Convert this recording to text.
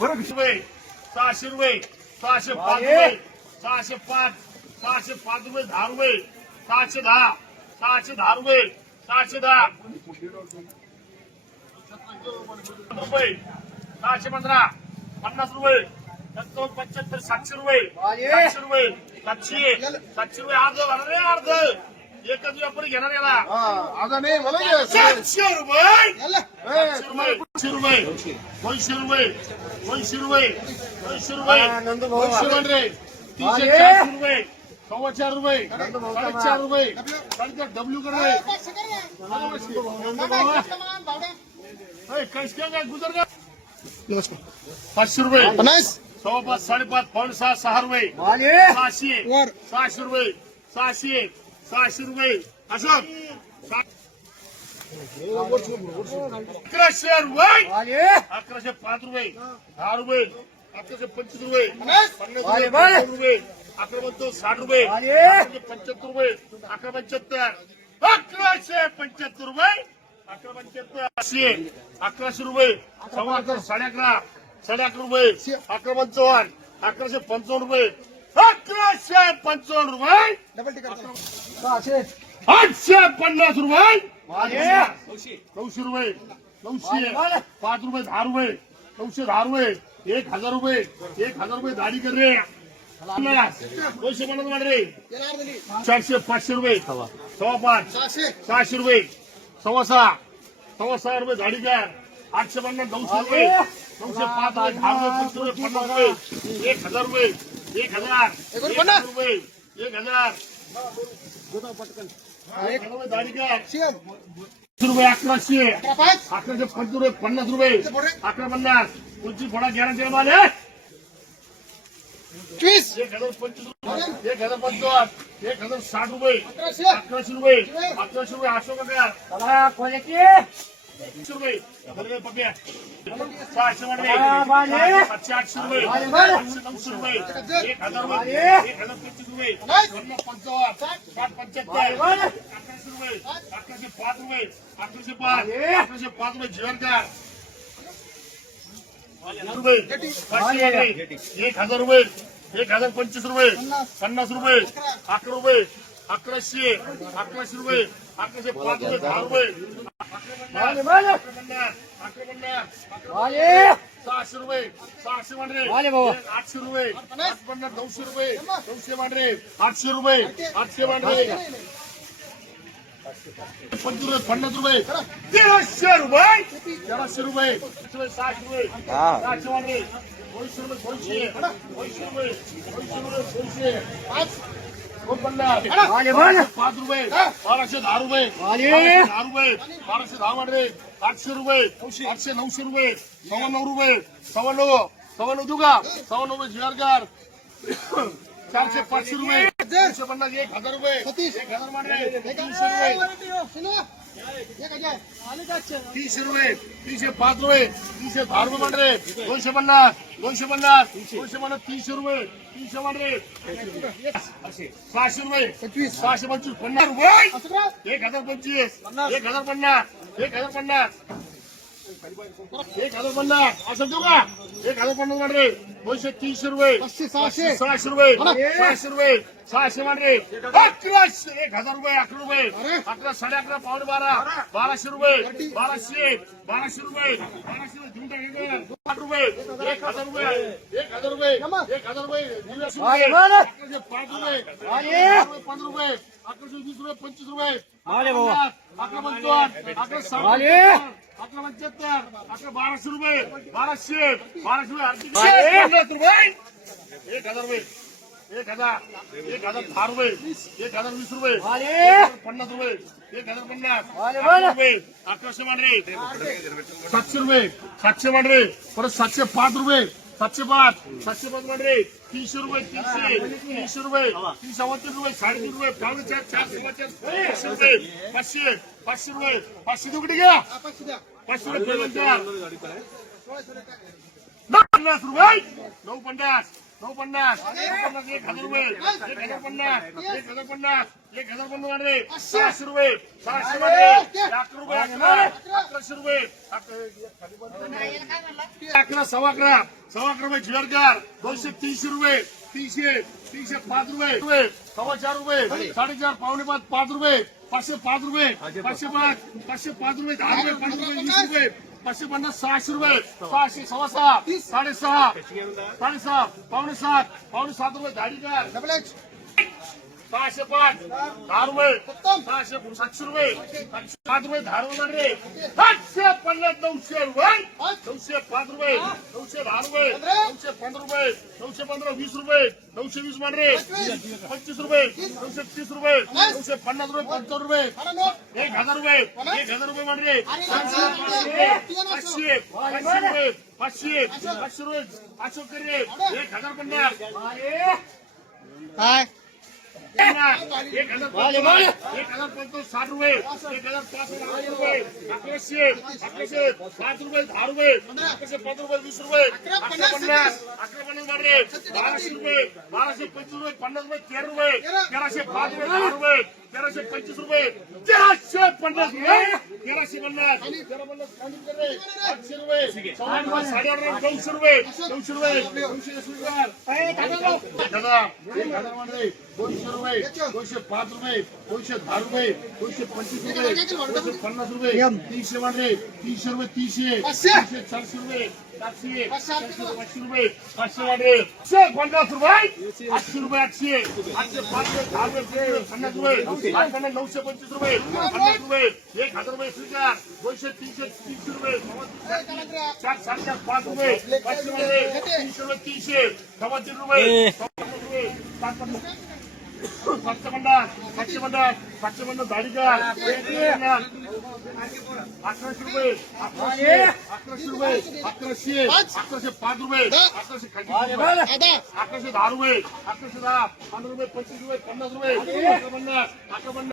बरं. रुपये. सहाशे रुपये. सहाशे पाच रुपये. सहाशे पाच. सहाशे पाच रुपये दहा रुपये. सहाशे दहा. सहाशे दहा रुपये. सहाशे दहा. रुपये. सहाशे पंधरा. पन्नास रुपये. सत्तावन्न पंच्याहत्तर सातशे रुपये. सातशे रुपये. सातशे. सातशे रुपये. अर्ध अर्ध. एकच व्यापारी घेणार याला. आता नाही मला. सातशे रुपये. ए, रुपये. दोनशे रुपये. दोनशे रुपये. दोनशे रुपये. दोनशे रुपये. दोनशे रुपये. तीनशे चारशे रुपये. सव्वा चार रुपये. साडेचार रुपये. साडेचार डब्ल्यू काय गुजर का पाचशे रुपये. पन्नास सव्वा पाच साडेपाच पावणे सहा सहा रुपये. सहाशे. सहाशे रुपये. सहाशे. सहाशे रुपये. सहा- अकराशे रुपये. अकराशे पाच रुपये. दहा रुपये. अकराशे पंचवीस रुपये. पन्नास रुपये अकरा पंचवीस साठ रुपये. पंच्याहत्तर रुपये. अकरा पंच्याहत्तर. अकराशे पंच्याहत्तर रुपये. अकरा पंच्याहत्तर अकराशे रुपये. सव्वा अकरा साडे अकरा. साडे अकरा रुपये. अकरा पंचावन्न अकराशे पंचावन्न रुपये. अकराशे पंचावन्न रुपये. डबल टिकट सहाशे. आठशे पन्नास रुपये. नऊशे रुपये. नऊशे. पाच रुपये दहा रुपये. नऊशे दहा रुपये. एक हजार रुपये. एक हजार रुपये दाढी कर रे. पन्नास. दोनशे पन्नास वाढ रे. चारशे पाचशे रुपये. सव्वा. पाच. सहाशे. सहाशे रुपये. सव्वा सहा. सव्वा सहा रुपये दाढी कर. आठशे पन्नास नऊशे रुपये. नऊशे पाच रुपये दहा रुपये पंचवीस रुपये पन्नास रुपये. एक हजार रुपये. एक हजार एक हजार रुपये एक हजार एक हजार रुपये दाढी कर सीएम तीस रुपये अकराशे अकरा पाच अकराशे पंचवीस रुपये पन्नास रुपये अकरा पन्नास पुढची फोडा गॅरंटी माल हजार रुपये रुपये सहाशे वाढले. सातशे आठशे रुपये आठशे नऊशे रुपये एक हजार रुपये एक हजार पंचवीस रुपये पन्नास पंचावन्न पंच्याहत्तर अकराशे रुपये अकराशे पाच रुपये अकराशे पाच अकराशे पाच रुपये जीवनकार रुपये एक हजार रुपये एक हजार पंचवीस रुपये पन्नास रुपये अकरा रुपये अकराशे अकराशे रुपये अकराशे पाच रुपये दहा रुपये सहाशे रुपये सहाशे मांडरे. आठशे रुपये. आठ पन्नास नऊशे रुपये. नऊशे मांडरे. आठशे रुपये. आठशे मांडरे. पंचवीस पन्नास रुपये. तेराशे रुपये. तेराशे रुपये. रुपये सहाशे रुपये. सहाशे मांडरे. दोनशे रुपये दोनशे. दोनशे रुपये दोनशे रुपये दोनशे. पाच दोन पन्नास वाले, वाले. पाच रुपये बाराशे दहा रुपये वाले. बाराशे दहा रुपये बाराशे दहा मांडरे आठशे रुपये आठशे नऊशे रुपये सव्वा नऊ रुपये सव्वा नऊ सव्वा नऊ देऊ का सव्वा नऊ रुपये जीआरकार चारशे पाचशे रुपये तीनशे रुपये तीनशे पाच रुपये तीनशे दहा रुपये मांडरे दोनशे पन्नास दोनशे पन्नास दोनशे पन्नास तीनशे रुपये तीनशे मांडरे सहाशे रुपये पंचवीस सहाशे पंचवीस पन्नास रुपये. एक हजार पंचवीस एक हजार पन्नास एक हजार पन्नास. एक हजार पन्नास. असं देऊ का? एक हजार पन्नास मान रे दोनशे तीनशे रुपये. पाचशे, सहाशे. सहाशे रुपये. सहाशे रुपये. सहाशे मान रे अकराशे. एक हजार रुपये अकरा रुपये. अकरा साडे अकरा पावणे बारा. बाराशे रुपये. बाराशे. बाराशे रुपये. बाराशे रुपये. आठ रुपये. एक हजार रुपये. एक हजार रुपये. एक हजार रुपये. पाच रुपये पाच रुपये. अकराशे वीस रुपये पंचवीस रुपये. अकरा पंचावन्न अकरा साठ. अकरा पंच्याहत्तर अकरा बाराशे रुपये बाराशे बाराशे रुपये रुपये एक हजार रुपये एक हजार एक हजार दहा रुपये एक हजार वीस रुपये. पन्नास रुपये एक हजार पन्नास. रुपये अकराशे मांडरे सातशे रुपये सातशे मांडरे परत सातशे पाच रुपये सातशे पाच सातशे पाच म्हणजे तीनशे रुपये तीनशे तीनशे रुपये तीनशे सव्वा तीन रुपये साडेतीन रुपये पावणे चार चार सव्वा चार पाचशे रुपये पाचशे पाचशे रुपये पाचशे दुकडे घ्या? पाचशे रुपये पन्नास रुपये नऊ पन्नास. नऊ पन्नास नऊ पन्नास एक हजार रुपये. एक हजार पन्नास. एक हजार पन्नास. एक हजार पन्नास वाढले. सहाशे रुपये. सहाशे वाढले. लाख रुपये अकराशे रुपये. अकरा. सव्वा अकरा. सव्वा अकरा रुपये झिडरकर दोनशे तीनशे रुपये. तीनशे तीनशे पाच रुपये. रुपये सव्वा चार रुपये. साडेचार पावणे पाच पाच रुपये. पाचशे पाच रुपये. पाचशे पाच पाचशे पाच रुपये. दहा रुपये पाच रुपये वीस रुपये. पाचशे पन्नास सहाशे रुपये सहाशे सव्वा सहा साडेसहा साडेसहा पावणे सात पावणे सात रुपये धाडीकर सहाशे पाच. दहा रुपये सहाशे सातशे रुपये. पाच रुपये दहा रुपये रे सातशे पन्नास नऊशे रुपये नऊशे पाच रुपये. नऊशे दहा रुपये नऊशे पंधरा रुपये. नऊशे पंधरा वीस रुपये. नऊशे वीस मान रे पंचवीस रुपये. नऊशे तीस रुपये. नऊशे पन्नास रुपये पंचावन्न रुपये. एक हजार रुपये. एक हजार रुपये मान रे पाचशे पाचशे रुपये पाचशे पाचशे रुपये. पाचशे रुपये एक हजार पन्नास. काय? एक हजार साठ रुपये एक हजार रुपये अकराशे अकराशे पाच रुपये दहा रुपये अकराशे पाच रुपये वीस रुपये अकरा पन्नास अकरा पन्नास वाढले बाराशे रुपये बाराशे पंचवीस रुपये पन्नास रुपये तेरा रुपये तेराशे पाच रुपये दहा रुपये तेराशे पंचवीस रुपये. तेराशे पन्नास रुपये. तेराशे पन्नास. आठशे रुपये. रुपये. साडेआठ रुपये. दोनशे रुपये. दोनशे रुपये. दोनशे पाच रुपये. दोनशे दहा रुपये. दोनशे पंचवीस रुपये. दोनशे पन्नास रुपये. तीनशे वाढले तीनशे रुपये तीनशे. तीनशे चारशे रुपये. चारशे पाचशे रुपये. पाचशे वाढले पन्नास रुपये. आठशे रुपये आठशे. आठशे पाच रुपये दहा रुपये पन्नास रुपये. आठ पन्नास नऊशे पंचवीस रुपये पन्नास रुपये एक हजार रुपये स्वीकार दोनशे तीनशे तीनशे रुपये सव्वा तीनशे, चार सात चार पाच रुपये पाचशे रुपये तीनशे रुपये तीनशे सव्वा तीन रुपये सव्वा सातशे पन्नास सातशे पन्नास अकराशे रुपये अकराशे अकराशे रुपये अकराशे अकराशे पाच रुपये अकराशे अकराशे दहा रुपये अकराशे दहा पंधरा रुपये पंचवीस रुपये पन्नास रुपये अकरा पन्नास अकरा पन्नास.